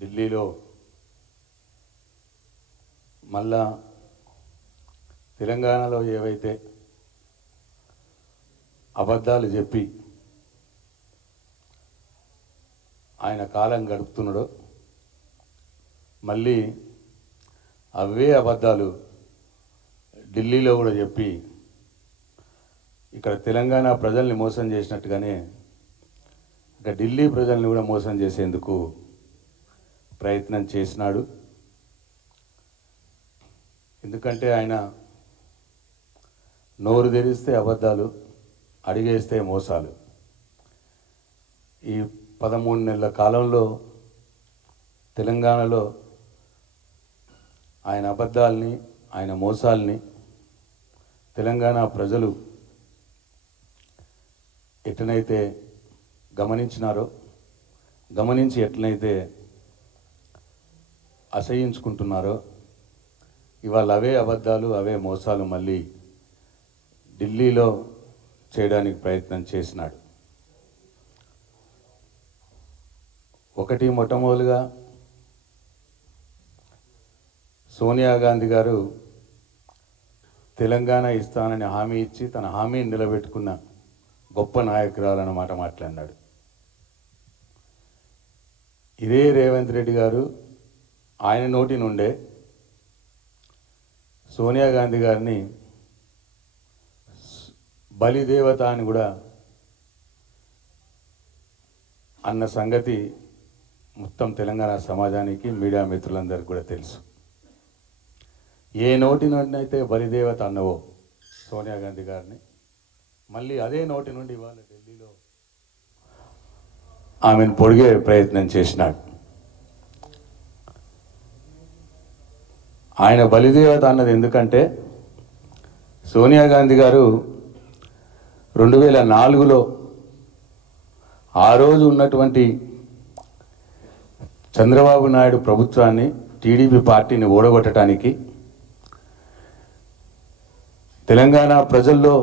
ఢిల్లీలో మళ్ళా తెలంగాణలో ఏవైతే అబద్ధాలు చెప్పి ఆయన కాలం గడుపుతున్నాడో మళ్ళీ అవే అబద్ధాలు ఢిల్లీలో కూడా చెప్పి ఇక్కడ తెలంగాణ ప్రజల్ని మోసం చేసినట్టుగానే ఇక ఢిల్లీ ప్రజల్ని కూడా మోసం చేసేందుకు ప్రయత్నం చేసినాడు. ఎందుకంటే ఆయన నోరు తెరిస్తే అబద్ధాలు, అడిగేస్తే మోసాలు. ఈ 13 నెలల కాలంలో తెలంగాణలో ఆయన అబద్ధాలని, ఆయన మోసాలని తెలంగాణ ప్రజలు ఎట్లనైతే గమనించినారో, గమనించి ఎట్లనైతే అసహించుకుంటున్నారో, ఇవాళ అవే అబద్ధాలు, అవే మోసాలు మళ్ళీ ఢిల్లీలో చేయడానికి ప్రయత్నం చేసినాడు. ఒకటి, మొట్టమొదలుగా సోనియా గాంధీ గారు తెలంగాణ ఇస్తానని హామీ ఇచ్చి తన హామీని నిలబెట్టుకున్న గొప్ప నాయకురాలన్నమాట మాట్లాడినాడు. ఇదే రేవంత్ రెడ్డి గారు ఆయన నోటి నుండే సోనియా గాంధీ గారిని బలిదేవత అని కూడా అన్న సంగతి మొత్తం తెలంగాణ సమాజానికి, మీడియా మిత్రులందరికీ కూడా తెలుసు. ఏ నోటి నుండి అయితే బలిదేవత అన్నవో సోనియా గాంధీ గారిని, మళ్ళీ అదే నోటి నుండి ఇవాళ ఢిల్లీలో ఆమెను పొడిగే ప్రయత్నం చేసినాడు. ఆయన బలిదేవత అన్నది ఎందుకంటే సోనియా గాంధీ గారు 2004లో ఆ రోజు ఉన్నటువంటి చంద్రబాబు నాయుడు ప్రభుత్వాన్ని, టీడీపీ పార్టీని ఓడగొట్టడానికి తెలంగాణ ప్రజల్లో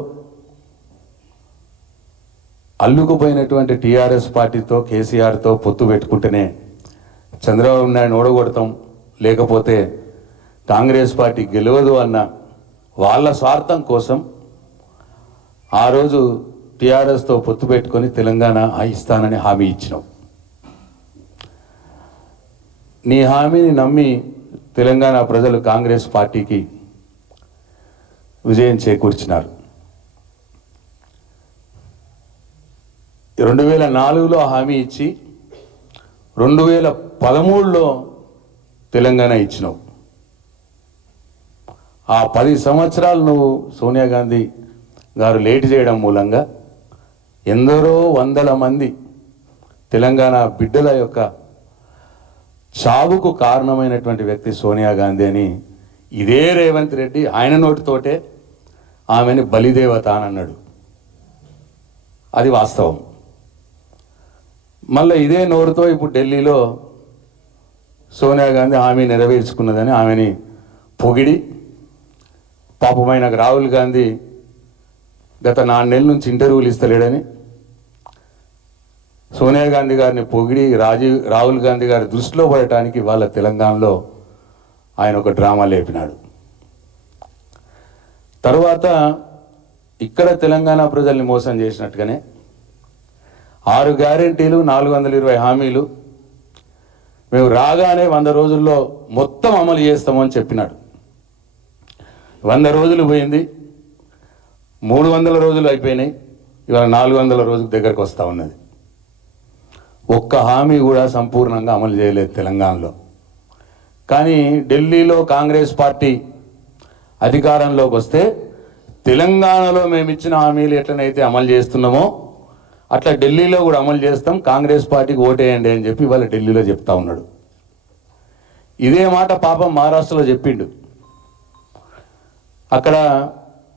అల్లుకుపోయినటువంటి టీఆర్ఎస్ పార్టీతో, కేసీఆర్తో పొత్తు పెట్టుకుంటేనే చంద్రబాబు నాయుడు ఓడగొడతాం, లేకపోతే కాంగ్రెస్ పార్టీ గెలవదు అన్న వాళ్ళ స్వార్థం కోసం ఆ రోజు టీఆర్ఎస్తో పొత్తు పెట్టుకొని తెలంగాణ ఇస్తానని హామీ ఇచ్చినాం. నీ హామీని నమ్మి తెలంగాణ ప్రజలు కాంగ్రెస్ పార్టీకి విజయం చేకూర్చినారు. 2004లో హామీ ఇచ్చి 2013లో తెలంగాణ ఇచ్చినావు. ఆ 10 సంవత్సరాలు నువ్వు సోనియా గాంధీ గారు లేట్ చేయడం మూలంగా ఎందరో వందల మంది తెలంగాణ బిడ్డల యొక్క చావుకు కారణమైనటువంటి వ్యక్తి సోనియా గాంధీ అని ఇదే రేవంత్ రెడ్డి ఆయన నోటితోటే ఆమెని బలిదేవత అని అన్నాడు. అది వాస్తవం. మళ్ళీ ఇదే నోరుతో ఇప్పుడు ఢిల్లీలో సోనియా గాంధీ హామీ నెరవేర్చుకున్నదని ఆమెని పొగిడి, పాపమైన రాహుల్ గాంధీ గత 4 నెలల నుంచి ఇంటర్వ్యూలు ఇస్తలేడని సోనియా గాంధీ గారిని పొగిడి రాహుల్ గాంధీ గారి దృష్టిలో పడటానికి వాళ్ళ తెలంగాణలో ఆయన ఒక డ్రామా లేపినాడు. తర్వాత ఇక్కడ తెలంగాణ ప్రజల్ని మోసం చేసినట్టుగానే 6 గ్యారెంటీలు, 420 హామీలు మేము రాగానే 100 రోజుల్లో మొత్తం అమలు చేస్తామని చెప్పినాడు. 100 రోజులు పోయింది, 300 రోజులు అయిపోయినాయి, ఇవాళ 400 రోజుల దగ్గరకు వస్తూ ఉన్నది. ఒక్క హామీ కూడా సంపూర్ణంగా అమలు చేయలేదు తెలంగాణలో. కానీ ఢిల్లీలో కాంగ్రెస్ పార్టీ అధికారంలోకి వస్తే తెలంగాణలో మేము ఇచ్చిన హామీలు ఎట్లనైతే అమలు చేస్తున్నామో అట్లా ఢిల్లీలో కూడా అమలు చేస్తాం, కాంగ్రెస్ పార్టీకి ఓటేయండి అని చెప్పి వాళ్ళ ఢిల్లీలో చెప్తా ఉన్నాడు. ఇదే మాట పాపం మహారాష్ట్రలో చెప్పిండు. అక్కడ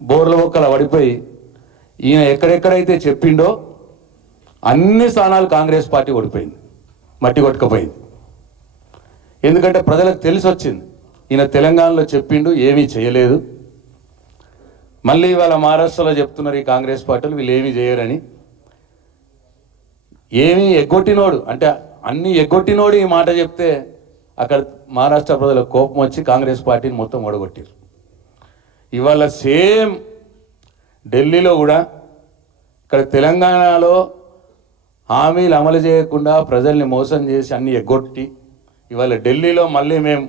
బోర్ల బొక్కల పడిపోయి ఈయన ఎక్కడెక్కడైతే చెప్పిండో అన్ని స్థానాలు కాంగ్రెస్ పార్టీ ఓడిపోయింది, మట్టి కొట్టుకుపోయింది. ఎందుకంటే ప్రజలకు తెలిసి వచ్చింది ఈయన తెలంగాణలో చెప్పిండు, ఏమీ చేయలేదు. మళ్ళీ వాళ్ళ మహారాష్ట్రలో చెప్తున్నారు ఈ కాంగ్రెస్ పార్టీలు వీళ్ళు ఏమీ చేయరని. ఏమీ ఎగ్గొట్టినోడు అంటే అన్నీ ఎగ్గొట్టినోడు ఈ మాట చెప్తే అక్కడ మహారాష్ట్ర ప్రజలకు కోపం వచ్చి కాంగ్రెస్ పార్టీని మొత్తం ఓడగొట్టారు. ఇవాళ సేమ్ ఢిల్లీలో కూడా ఇక్కడ తెలంగాణలో హామీలు అమలు చేయకుండా ప్రజల్ని మోసం చేసి అన్నీ ఎగ్గొట్టి ఇవాళ ఢిల్లీలో మళ్ళీ మేము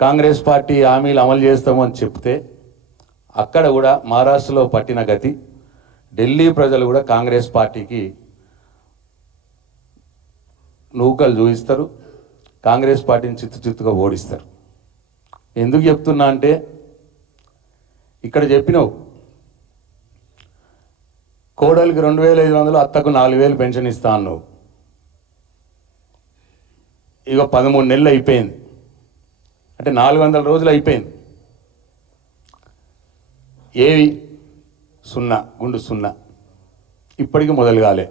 కాంగ్రెస్ పార్టీ హామీలు అమలు చేస్తామని చెప్తే అక్కడ కూడా మహారాష్ట్రలో పట్టిన గతి ఢిల్లీ ప్రజలు కూడా కాంగ్రెస్ పార్టీకి నూకలు చూపిస్తారు, కాంగ్రెస్ పార్టీని చిత్తుగా ఓడిస్తారు. ఎందుకు చెప్తున్నా అంటే ఇక్కడ చెప్పినావు కోడలికి 2500, అత్తకు 4000 పెన్షన్ ఇస్తా అన్నావు. ఇక 13 నెలలు అయిపోయింది, అంటే 400 రోజులు అయిపోయింది. ఏవి సున్నా, గుండు సున్నా, ఇప్పటికీ మొదలు కాలే.